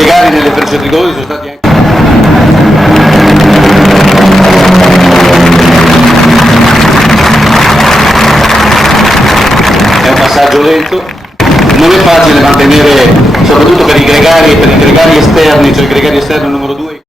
gregari nelle Frecce Tricolori sono stati anche... È un passaggio lento, non è facile mantenere, soprattutto per i gregari e per i gregari esterni, cioè il gregario esterno numero 2.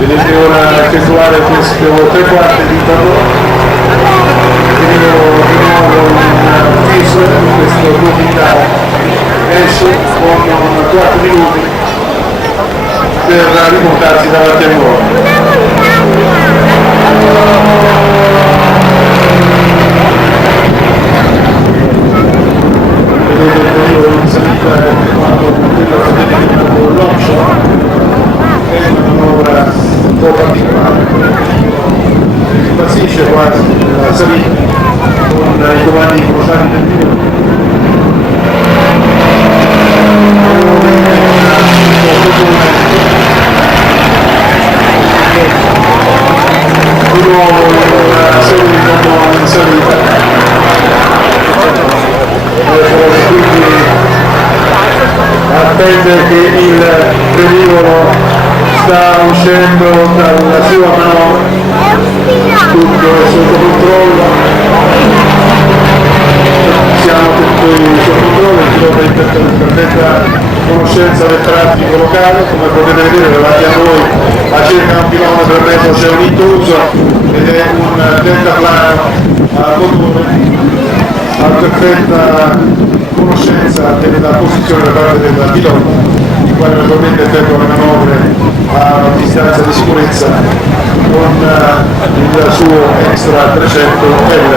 Vedete ora effettuare questo 3/4 di ballo, di nuovo un fiso, questo novità esce con 4 minuti per riportarsi davanti a noi. Vedete il periodo di salita quando quello vedete chiamato l'option è una manovra un po' particolare, impazzisce quasi la salita con i comandi crociati del pilota. Di nuovo una serie in salita, quindi attende che il velivolo sta uscendo dalla sua manovra, tutto sotto controllo, siamo tutti sotto controllo, il pilota è in perfetta conoscenza del traffico locale, come potete vedere davanti a noi a circa 1,5 km c'è un intruso ed è un deltaplano a motore a perfetta conoscenza della posizione da parte del pilota, il quale naturalmente effettua le manovre a distanza di sicurezza con il suo extra 300L.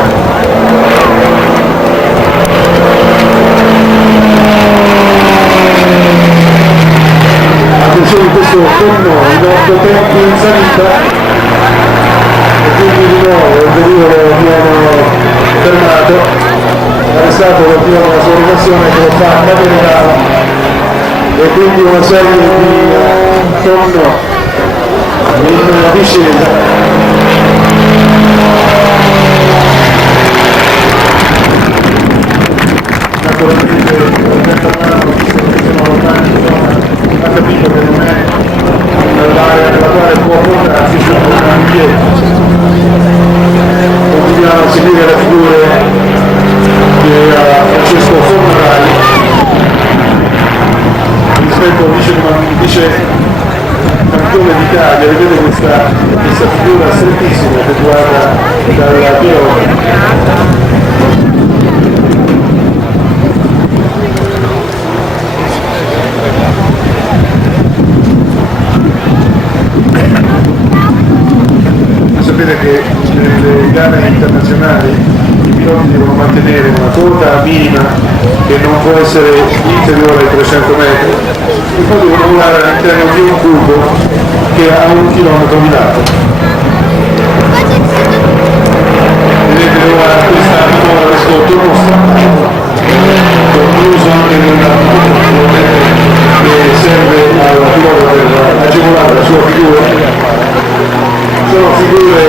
Attenzione, questo torno in 8 tempi in salita e quindi di nuovo il velivolo viene fermato, arrestato continua la sua rotazione che lo fa cadere e quindi una serie di torno in discesa. Naturalmente il Deltaplano, visto che sono lontani in zona, ha capito che non è l'area nella quale può portarsi su un piede. Continuiamo a seguire le figure che ha Francesco Fornarali rispetto al vice campione d'Italia. Vedete questa figura strettissima effettuata dal pilota. Sapete che nelle gare internazionali i piloti devono mantenere una quota minima che non può essere inferiore ai 300 metri e poi devono volare all'interno di un cubo che ha 1 chilometro di lato. Vedete ora questo turno strano concluso anche nella che serve al pilota per agevolare la sua figura. Sono figure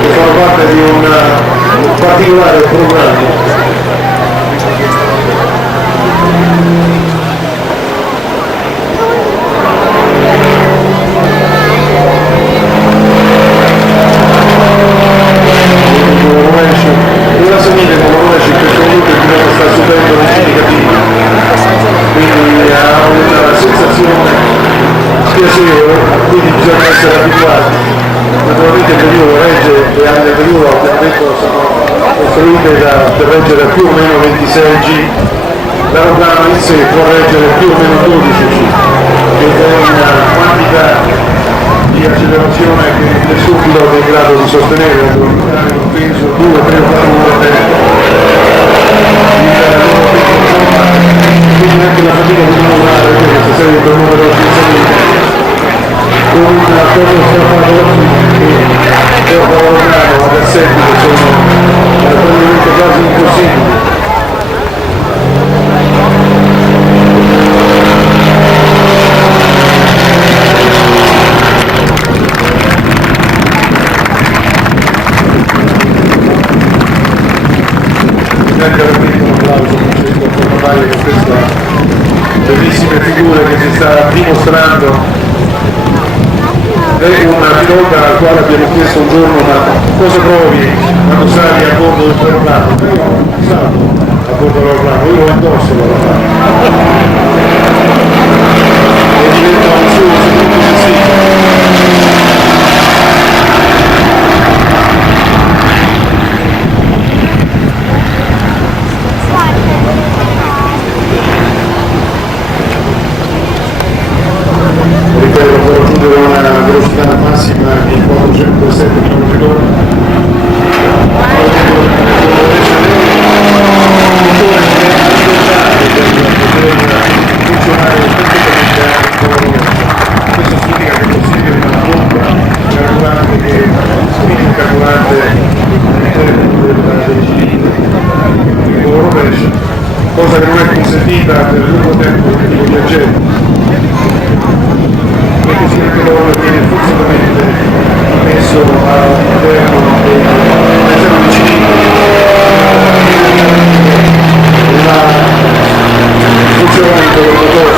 che fanno parte di un particolare programma. Una somiglia con la rovescia in questo momento il pilota sta subendo dei indicativi, quindi ha una sensazione spiacevole, quindi bisogna essere abituati. Naturalmente il velivolo regge, le ali del velivolo abbiamo detto sono costruite per reggere più o meno 26 G, l'aeroplano in sé può reggere più o meno 12 G, ed è una quantità di accelerazione che nessun pilota è in grado di sostenere, penso 2, 3 o 4 volte quindi anche la fatica di lavorare questa serie per numero di salite con una cosa strafata che ho lavorato ad assetti che sono praticamente quasi impossibili. Grazie veramente un applauso a Francesco Fornarali per questa bellissime figure che si sta dimostrando. È una pilota al quale abbiamo chiesto un giorno ma cosa provi quando sali a bordo del tuo aeroplano? Io salgo a bordo dell'aeroplano, io lo indosso l'aeroplano e diventa un suo successivo. velocità massima di 407 km/h. Funzionare perfettamente anche con questo significa che consideri una bomba carburante che spinge il carburante all'interno del rovescio, cosa che non è consentita per lungo tempo ai viaggiatori, e che sia anche loro viene fortemente messo all'interno dei cilindri funzionamento del motore.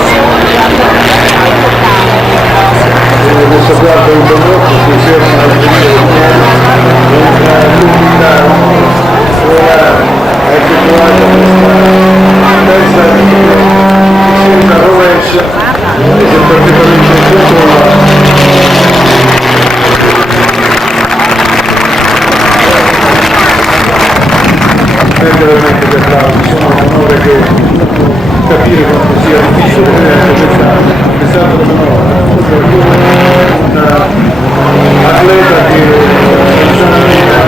Questo qua è un prodotto che serve a l'unità regolare è effettuata questa testa di discesa rovescia e se perfettamente controllata. Veramente per applausi, sono manovre che capire quanto sia difficile è stato una manovra, un atleta che funzionalmente la gente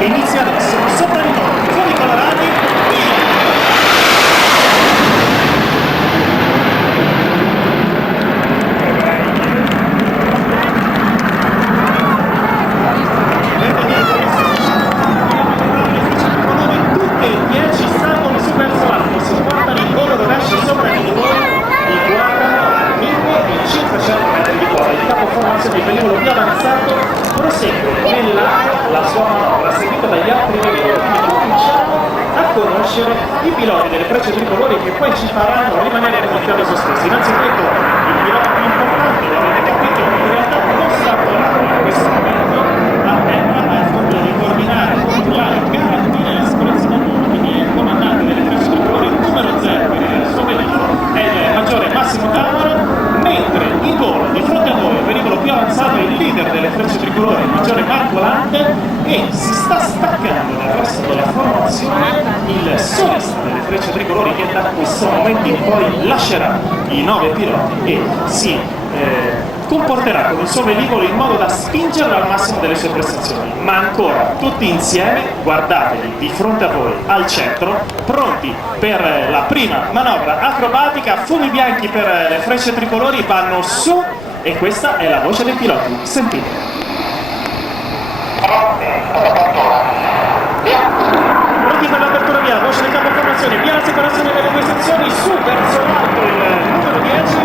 che inizia adesso. Sopra di noi, fuori colorati, via! Tutte e 10 salgono su verso l'alto, si portano il volo rovescio sopra di voi, li guardano 1500 metri di quota. Il capo formazione di velivolo più avanzato prosegue nell'aria la sua manovra, seguito dagli altri velivoli. Quindi cominciamo a conoscere i piloti delle frecce tricolori che poi ci faranno rimanere con il chiodo sospeso. Innanzitutto il pilota più importante, l'avete capito, in realtà non sta volando in questo momento a terra, ma è il compito di coordinare, controllare, garantire la sicurezza del volo. Quindi il comandante delle frecce tricolori numero 0 per il suo velivolo è il maggiore Massimo Tavaro, mentre in volo di fronte a voi il velivolo più avanzato è il leader delle frecce tricolori, il maggiore Marco Lante, e si sta staccando dal resto della formazione il solista delle frecce tricolori, che da questo momento in poi lascerà i 9 piloti e si comporterà con il suo velivolo in modo da spingerlo al massimo delle sue prestazioni. Ma ancora, tutti insieme, guardateli di fronte a voi al centro, pronti per la prima manovra acrobatica. Fumi bianchi per le frecce tricolori vanno su, e questa è la voce dei piloti. Sentite. Pronti per l'apertura via, voce del capo formazione, via la separazione delle due sezioni, su verso l'alto il numero 10.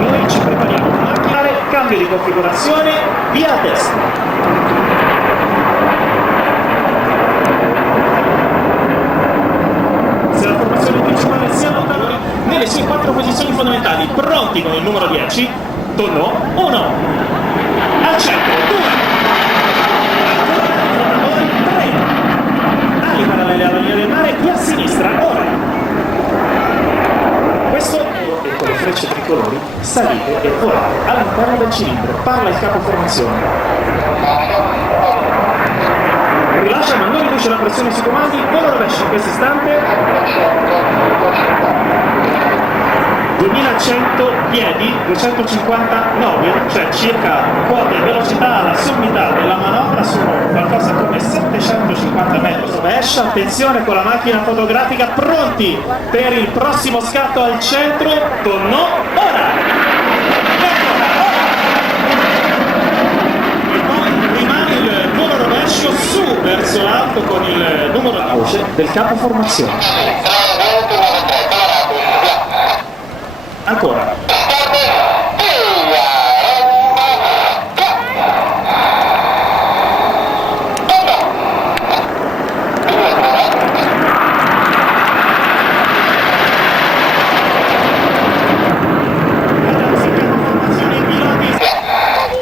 Noi ci prepariamo a macchinare, cambio di configurazione, via a destra. Se la formazione principale si allontana nelle sue 4 posizioni fondamentali, pronti con il numero 10, tonno 1, al centro 2, ancora 3, ali parallele alla linea del mare, qui a sinistra, ora. Questo è con le frecce tricolori, salite e volate all'interno del cilindro. Parla il capo formazione. Rilascia ma non riduce la pressione sui comandi, volo rovescio in questo istante. 2100 piedi, 259, cioè circa quota di velocità alla sommità della manovra, sono qualcosa come 750 metri. Rovescio, attenzione con la macchina fotografica, pronti per il prossimo scatto al centro, tonno, ora! E poi rimane il volo rovescio su verso l'alto con il numero di voce del capo formazione. Ancora.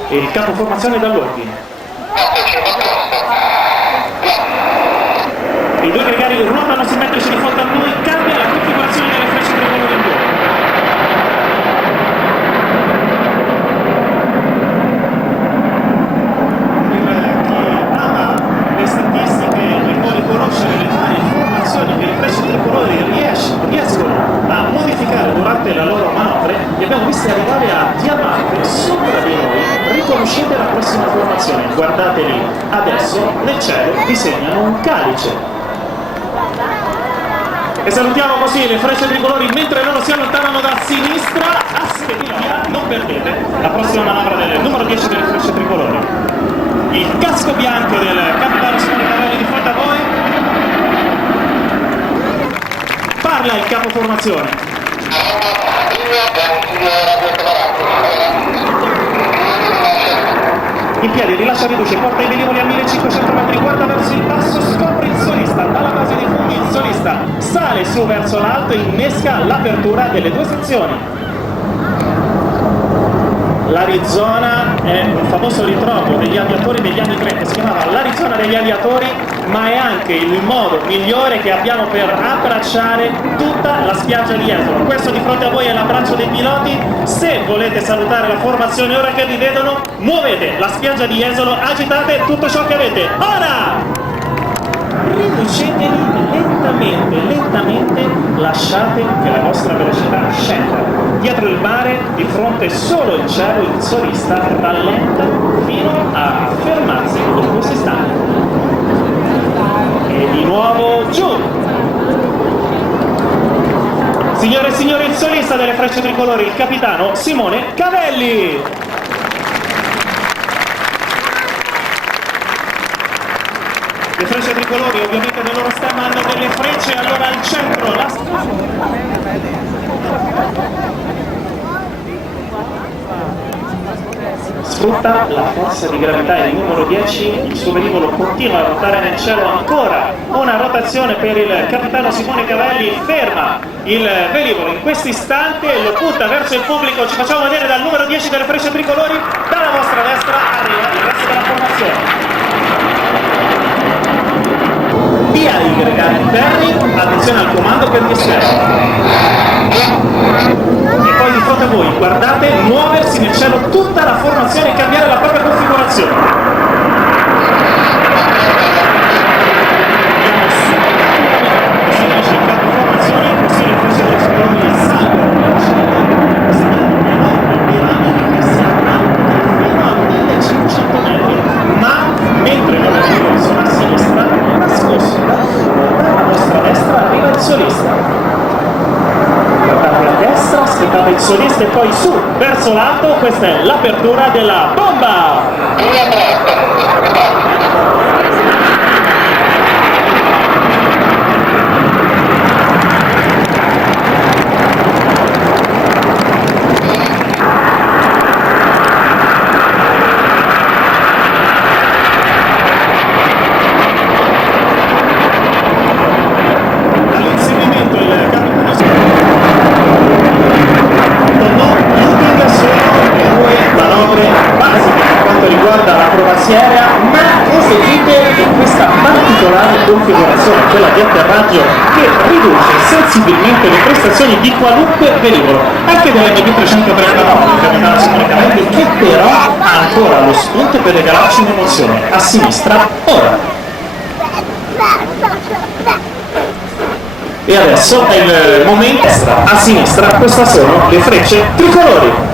E il capo formazione dall'ordine. I due gregari ruotano simmetrici di fronte a noi, cambia la configurazione delle frecce tricolori in volo. Conoscere le varie formazioni che le frecce tricolori riescono a modificare durante la loro manovre, li abbiamo visti arrivare a diamante sopra di noi. Riconoscete la prossima formazione, guardateli adesso, nel cielo disegnano un calice. E salutiamo così le frecce tricolori mentre loro si allontanano da sinistra a sinistra. Non perdete la prossima manovra del numero 10 delle frecce tricolori. Il casco bianco del capitano Simone Carelli di fronte a voi. Parla il capo formazione. In piedi, rilascia, riduce, porta i velivoli a 1500 metri, guarda verso il basso, scopre il solista, dalla base dei funghi il solista sale su verso l'alto e innesca l'apertura delle due sezioni. L'Arizona è un famoso ritrovo degli aviatori degli anni 30, si chiamava l'Arizona degli aviatori, ma è anche il modo migliore che abbiamo per abbracciare tutta la spiaggia di Jesolo. Questo di fronte a voi è l'abbraccio dei piloti. Se volete salutare la formazione ora che vi vedono, muovete la spiaggia di Jesolo, agitate tutto ciò che avete. Ora! Riducetevi lentamente, lasciate che la vostra velocità scenda. dietro il mare, di fronte solo il cielo, il solista rallenta fino a fermarsi in questo istante. E di nuovo giù. Signore e signori, il solista delle Frecce Tricolori, il capitano Simone Cavelli. Le Frecce Tricolori ovviamente nel loro stemma hanno delle frecce, allora al centro sfrutta la forza di gravità, il numero 10, il suo velivolo continua a ruotare nel cielo, ancora una rotazione per il capitano Simone Cavelli, ferma il velivolo in questo istante, lo butta verso il pubblico, ci facciamo vedere dal numero 10 delle Frecce Tricolori, dalla vostra destra arriva il resto della formazione. Via i gregari interni, attenzione al comando per gli esterni. E poi di fronte a voi, guardate, muoversi nel cielo tutta la formazione e cambiare la propria configurazione. Andiamo su, si finisce il capo formazione, così le Frecce Tricolori salgono fino a 1500 metri, ma mentre il velivolo sono a sinistra, nascosto dalla vostra destra arriva il solista. Guardate a destra, aspettate il solista e poi su, verso l'alto, questa è l'apertura della bomba! Ma eseguite in questa particolare configurazione, quella di atterraggio che riduce sensibilmente le prestazioni di qualunque velivolo, anche dell'MV-339, il capitano Simone Cavelli, che però ha ancora lo spunto per regalarci un'emozione. A sinistra, ora. E adesso è il momento, a sinistra, queste sono le Frecce Tricolori.